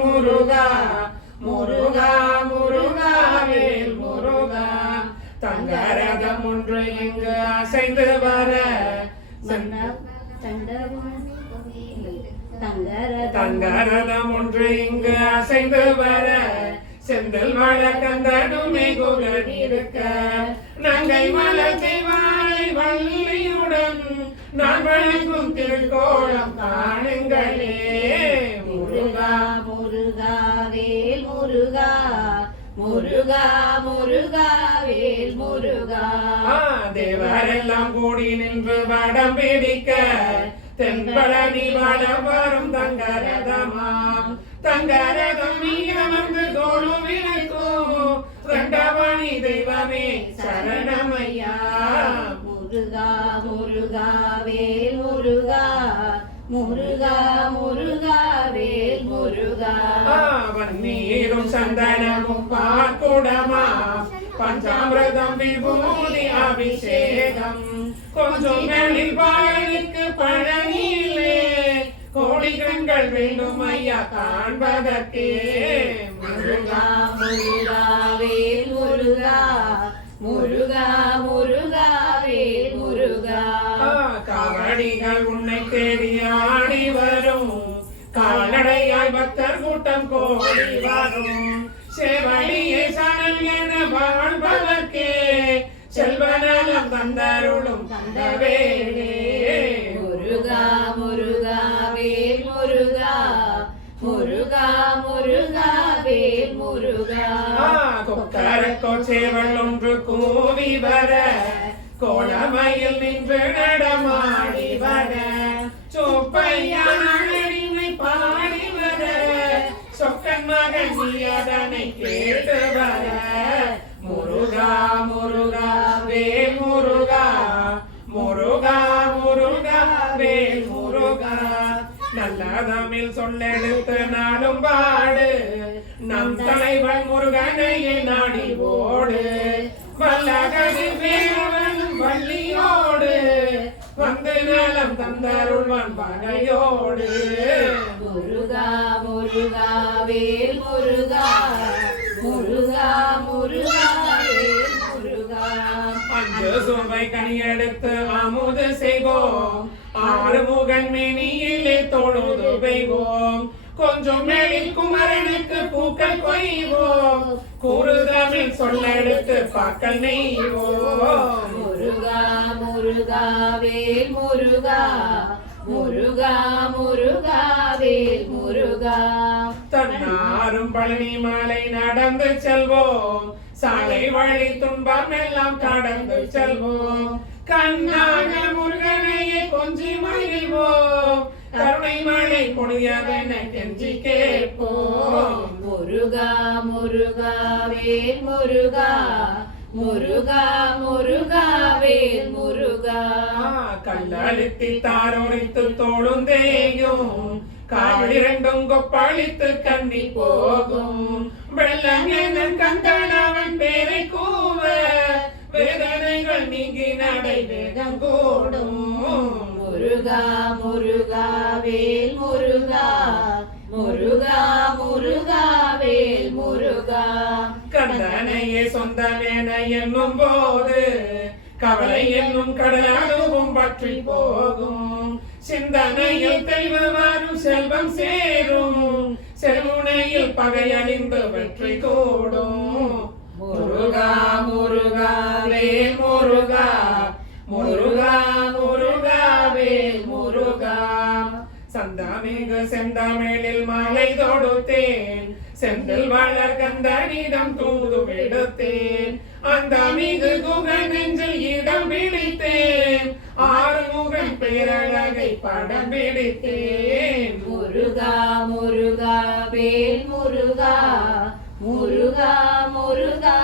முருகா முருகா முருகா வேல் முருகா. தங்கரதம் ஒன்று இங்கு அசைந்து வர தங்கரதம் ஒன்று இங்கு அசைந்து வர செந்தில் வழக்கந்தடுமை குகன் இருக்க நங்கை மலத்தை வாழை வள்ளியுடன் நான் வழங்கும் திருக்கோலம் காணுங்களே. முருகா முருகா வேல் முருகா முருகா முருகா வேல் முருகா. தேவரெல்லாம் கூடி நின்று வடம் பிடிக்க தென்பழனி வடம் வரும் தங்கரதமாம். தங்கரதம் மீதமர்ந்து கோலும் விளக்கும் ரெண்டவணி தெய்வமே சரணமையா. முருகா முருகா வேல் முருகா முருகா முருகா வேல் முருகா. நீரும் சந்தனமும் பாக்குடமா பஞ்சாமிரதம் விபூதி அபிஷேகம் கொஞ்சம் மேலில் பாழனுக்கு பழனியிலே கோடி கண்கள் வேண்டும் ஐயா காண்பதற்கே. முருகா முருகா வேல் முருகா முருகா முருகா வேல் முருகா. காவடிகள் உன்னை தேடி ஆடி வரும் கால்நடையாய் பக்தர் கூட்டம் கோடி வரும் சேவடியை சரண் என வாழ்வதற்கே செல்வநலம் தந்தருளும் தந்தவேலே. முருகா முருகா வேல் முருகா முருகா முருகா வேல் முருகா. கொக்கரக்கோ சேவல் ஒன்று கூவி வர கோலமையில் நின்று நடமாடி வர சோப்பையானை பாடி வர சொக்கன் மகன் அதனை கேட்டு வர. முருகா முருகா வேல் முருகா முருகா முருகா வேல் முருகா. நல்ல தமிழ் சொல்லெடுத்து நாடும் பாடு நம் தலைவன் முருகனையை நாடி ஓடு வல்லகதி வேவன் வள்ளியோடு வந்து நலம் தந்தருள்வன் வகையோடு. முருகா முருகா வேல் முருகா முருகா முருகா வேல் முருகா. அஞ்சு சுவை கனி எடுத்து அமுது செய்வோம் ஆறுமுகன் மேனியிலே தொழுது வைவோம் கொஞ்சம் மேலில் குமரனுக்கு பூக்கள் கொய்வோம் கூறுதமிழ் சொல்லெடுத்து பாக்கள் நெய்வோம். முருகா முருகா வேல் முருகா முருகா முருகா வேல் முருகா. தன்னாரும் பழனி மலை நடந்து செல்வோம் சாலை வழி துன்பம் எல்லாம் கடந்து செல்வோம் கண்ணான முருகனையே கொஞ்சி மகிழ்வோம் கருணை மழை பொழியதென கெஞ்சி கேட்போம். முருகா முருகா வேல் முருகா முருகா முருகா வேல் முருகா. கல்லழுத்தி தாரோரித்து தோளுந்தேயும் காவல் இரண்டும் கொப்பளித்து கண்ணி போகும் வெள்ளம் என கந்தனவன் பேரை கூவ வேதனைகள் நீங்கி நடை வேகம் கூடும். முருகா முருகா வேல் முருகா முருகா முருகா வேல் முருகா. கந்தனையே சொந்தமேன என்னும் போது கவலை என்னும் கடலும் பற்றி போகும் சிந்தனையில் தெளிவு வரும் செல்வம் சேரும் செல்முனையில் பகையழிந்து வெற்றி கூடும். முருகா முருகா வேல் முருகா முருகா முருகா வேல் முருகா. சந்தாமிகு செந்தமிழில் மாலை தொடுத்தேன் செந்தில் வளர் கந்தனிடம் தூது விடுத்தேன் அந்த மிகு குகன் நெஞ்சில் இடம் பிடித்தேன் ஆறுமுகன் பேரழகை படம் பிடித்தேன். முருகா முருகா வேல் முருகா முருகா முருகா